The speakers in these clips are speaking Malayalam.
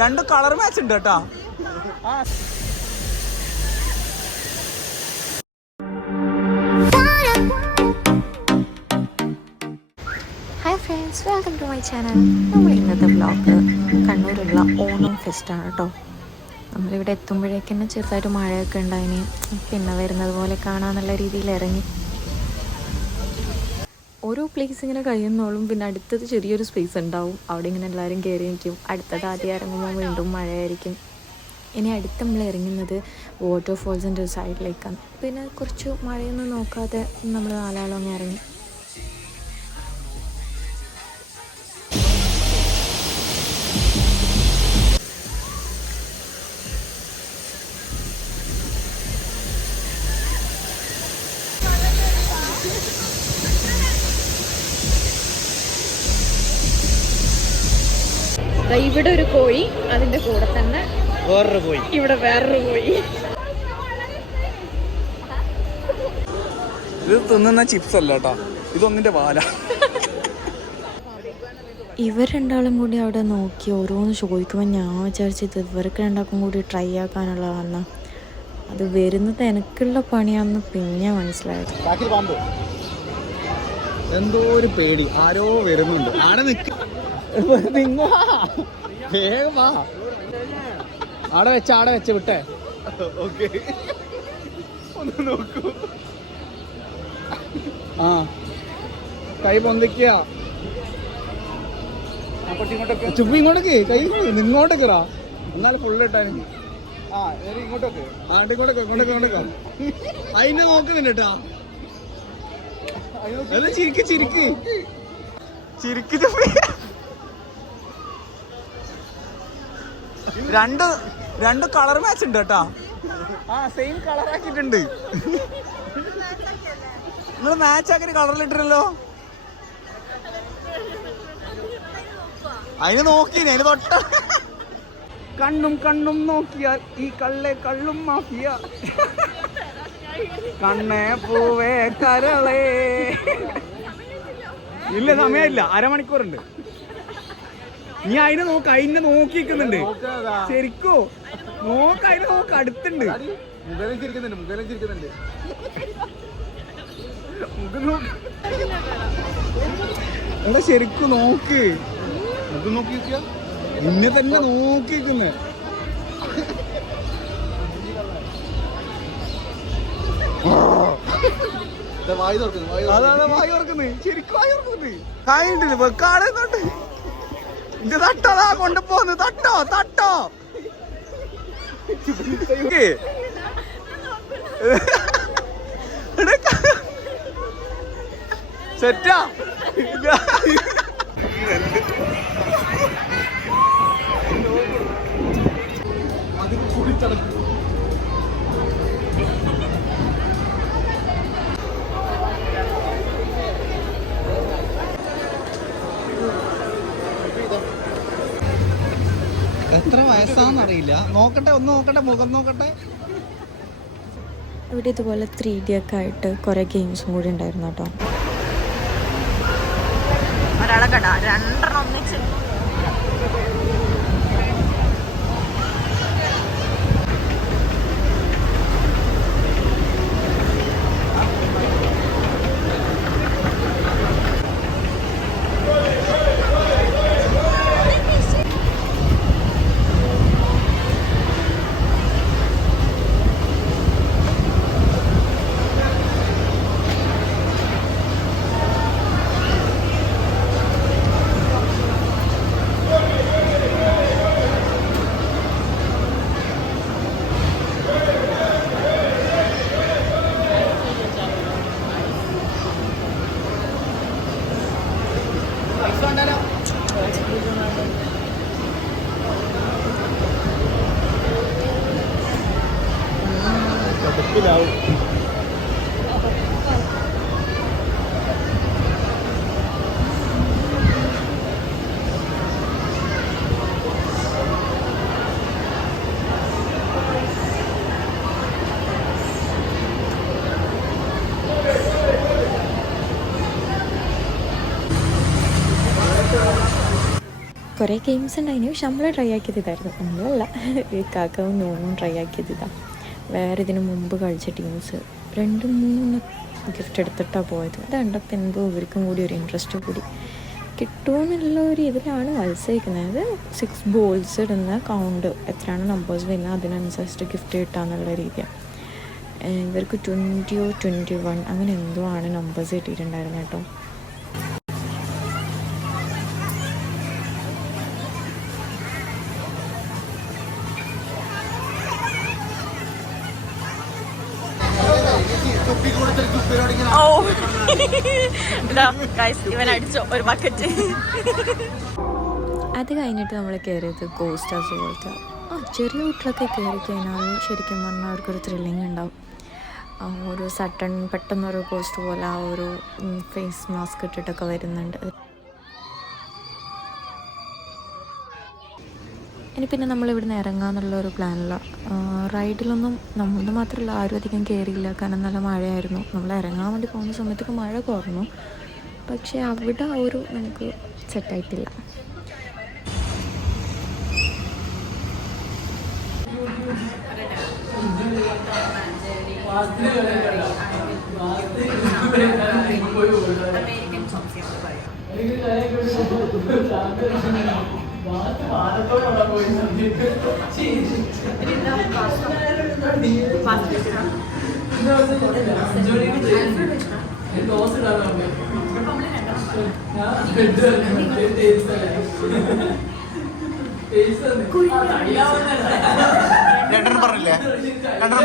രണ്ട് കളർ മാച്ച് ഉണ്ട് കേട്ടാ. Hi friends, welcome to my channel. നമ്മൾ ഇന്നത്തെ വ്ളോഗ് കണ്ണൂരുള്ള ഓണം ഫെസ്റ്റാണ് കേട്ടോ. നമ്മളിവിടെ എത്തുമ്പോഴേക്ക് തന്നെ ചെറുതായിട്ട് മഴയൊക്കെ ഉണ്ടായിന്. പിന്നെ വരുന്നത് പോലെ കാണാന്നുള്ള രീതിയിൽ ഇറങ്ങി. ഓരോ പ്ലേസ് ഇങ്ങനെ കഴിയുന്നോളും പിന്നെ അടുത്തത് ചെറിയൊരു സ്പേസ് ഉണ്ടാവും. അവിടെ ഇങ്ങനെ എല്ലാവരും കയറി നിൽക്കും. അടുത്തത് ആദ്യം ഇറങ്ങുമ്പോൾ വീണ്ടും മഴയായിരിക്കും. ഇനി അടുത്ത് നമ്മൾ ഇറങ്ങുന്നത് വാട്ടർഫോൾസിൻ്റെ ഒരു സൈഡിലേക്കാണ്. പിന്നെ കുറച്ച് മഴയൊന്നും നോക്കാതെ നമ്മൾ നാലാളും അങ്ങ് ഇറങ്ങി. ഇവിടെ ഒരു കോഴി, അതിന്റെ കൂടെ തന്നെ വേറൊരു കോഴി, ഇവിടെ വേറൊരു കോഴി. ഇത് തിന്നുന്ന ചിപ്സ് അല്ല കേട്ടോ, ഇതൊന്നിന്റെ വാല. ഇവർ രണ്ടാളും കൂടി അവിടെ നോക്കി ഓരോന്ന് ചോദിക്കുമ്പോൾ ഞാൻ വിചാരിച്ചത് ഇവർക്ക് രണ്ടാൾക്കും കൂടി ട്രൈ ആക്കാനുള്ളതാണ്. അത് വരുന്നത് എനിക്കുള്ള പണിയാണെന്ന് പിന്നെ മനസ്സിലായത്. എന്തോ ഒരു പേടി, ആരോ വരുന്നുണ്ട്. ആടെ നിക്ക, വേഗം വാ. ആടെ വെച്ച വിട്ടേ. ഓക്കെ, ഒന്ന് നോക്കൂ. ആ, കൈ പൊന്തിക്ക. ചുപ്പി ഇങ്ങോട്ടേക്ക്, കൈ ഇങ്ങോട്ടേക്കാ. എന്നാലും ഫുള്ള് ഇട്ടാനും. ആ, ഇങ്ങോട്ടൊക്കെ, ഇങ്ങോട്ടേക്ക്. അതിനെ നോക്കുന്നുണ്ട് കേട്ടാ. ചിരിക്ക് ചുപ്പി. രണ്ട് കളർ മാച്ച് ഉണ്ട് കേട്ടാ. ആ, സെയിം കളർ ആക്കിയിട്ടുണ്ട്. നിങ്ങൾ മാച്ച് ആക്കി കളറിലിട്ടില്ലല്ലോ. അതിന് നോക്കി, അതിന് തൊട്ട. കണ്ണും നോക്കിയാൽ ഈ കള്ളും മാഫിയ. കണ്ണേ പൂവേ കരളേ. ഇല്ല, സമയമില്ല, അരമണിക്കൂറുണ്ട്. നീ അതിനെ നോക്കിക്കുന്നുണ്ട്. ശരിക്കോ അതിനെ അടുത്തുണ്ട്. എടാ ശരിക്കും നോക്ക്, ഇന്നെ തന്നെ നോക്കിക്കുന്നേ. വായി തുറക്കുന്നേ, ശരിക്കും വായി തുറക്കുന്നത്. കായുണ്ട് വെക്കാടുന്നുണ്ട്. ഇത് തട്ടോതാ കൊണ്ടുപോന്ന്. തട്ടോ സെറ്റാ. എത്ര വയസ്സാന്നറിയില്ല. നോക്കട്ടെ, മുഖം നോക്കട്ടെ. ഇവിടെ ഇതുപോലെ 3D ഒക്കെ ആയിട്ട് കുറേ ഗെയിംസും കൂടി ഉണ്ടായിരുന്നു കേട്ടോ. ഒരാളെ കട രണ്ടെണ്ണം ഒന്നിച്ച്. കുറേ ഗെയിംസ് ഉണ്ടായിരുന്നു. പക്ഷെ നമ്മൾ ട്രൈ ആക്കിയത് ഇതായിരുന്നു. നമ്മളല്ല, കാക്കവും നോണും ട്രൈ ആക്കിയത് ഇതാണ്. വേറെ ഇതിന് മുമ്പ് കളിച്ച ടീംസ് 2-3 ഗിഫ്റ്റ് എടുത്തിട്ടാണ് പോയത്. അത് കണ്ടപ്പോൾ എന്തോ ഇവർക്കും കൂടി ഒരു ഇൻട്രസ്റ്റ് കൂടി. കിട്ടുമെന്നുള്ള ഒരു ഇതിലാണ് മത്സരിക്കുന്നത്. 6 ബോൾസ് ഇടുന്ന കൗണ്ട് എത്രയാണ് നമ്പേഴ്സ് വരുന്നത് അതിനനുസരിച്ചിട്ട് ഗിഫ്റ്റ് കിട്ടാന്നുള്ള രീതിയാണ്. ഇവർക്ക് 20 21 അങ്ങനെ എന്തോ ആണ് നമ്പേഴ്സ് കിട്ടിയിട്ടുണ്ടായിരുന്നു കേട്ടോ. ഇവൻ അടിച്ചോ ഒരു ബക്കറ്റ്. അത് കഴിഞ്ഞിട്ട് നമ്മൾ കയറിയത് ഗോസ്റ്റ് ഹൗസ് പോലത്തെ. ചെറിയ കുട്ടികളൊക്കെ കയറി കഴിഞ്ഞാൽ ശരിക്കും പറഞ്ഞാൽ അവർക്കൊരു ത്രില്ലിങ് ഉണ്ടാവും. ഒരു സട്ടൺ പെട്ടെന്നൊരു ഗോസ്റ്റ് പോലെ ആ ഒരു ഫേസ് മാസ്ക് ഇട്ടിട്ടൊക്കെ വരുന്നുണ്ട്. ഇനി പിന്നെ നമ്മളിവിടുന്ന് ഇറങ്ങാമെന്നുള്ള ഒരു പ്ലാനില്ല. റൈഡിലൊന്നും നമ്മൾ മാത്രമല്ല ആരും അധികം കയറിയില്ല, കാരണം നല്ല മഴയായിരുന്നു. നമ്മൾ ഇറങ്ങാൻ വേണ്ടി പോകുന്ന സമയത്തൊക്കെ മഴ കുറഞ്ഞു, പക്ഷേ അവിടെ ആ ഒരു നമുക്ക് സെറ്റായിട്ടില്ല.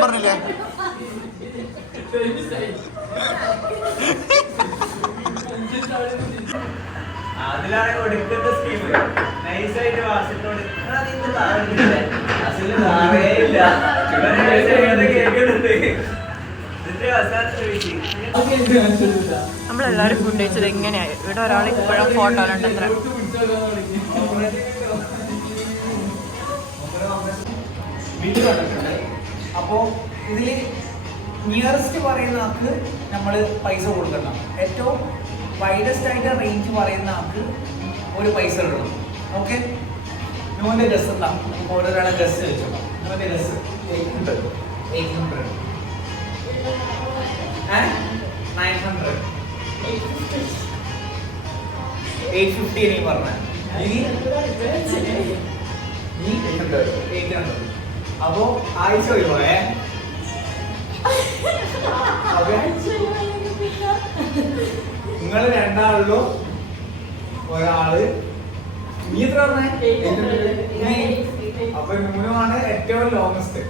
പറഞ്ഞില്ലേ അതിലാണ് കൊടുക്കുന്ന സ്കീം. നൈസായിട്ട് വാസിനോട് നമ്മളെല്ലാരും ഫുഡ് കഴിച്ചത് എങ്ങനെയായി? ഇവിടെ ഒരാൾ ഇപ്പോഴും ഫോട്ടോയിലുണ്ട്. അത്ര വീട്ടിൽ കണ്ടിട്ടുണ്ട്. അപ്പോൾ ഇതിൽ നിയറസ്റ്റ് പറയുന്ന ആൾക്ക് നമ്മൾ പൈസ കൊടുക്കണം. ഏറ്റവും വൈഡസ്റ്റ് ആയിട്ട് റേഞ്ച് പറയുന്ന ആൾക്ക് ഒരു പൈസ ഇടണം. ഓക്കെ, നോന്റെ ഗസ് എന്താ? നമുക്ക് ഓരോരാളെ ഗസ് വെച്ചോളാം. നോന്റെ ഗസ് 800 900 850 എനിക്ക് പറഞ്ഞ നീ 800. അപ്പോ ആഴ്ച വരുമ്പോഴേ നിങ്ങൾ രണ്ടാളിലും ഒരാള് നീ എത്ര പറഞ്ഞേ? അപ്പൊ ന്യൂനമാണ് ഏറ്റവും ലോങ്ങസ്റ്റ്.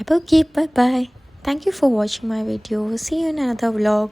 അപ്പോൾ okay, bye bye. Thank you for watching my video. See you in another vlog.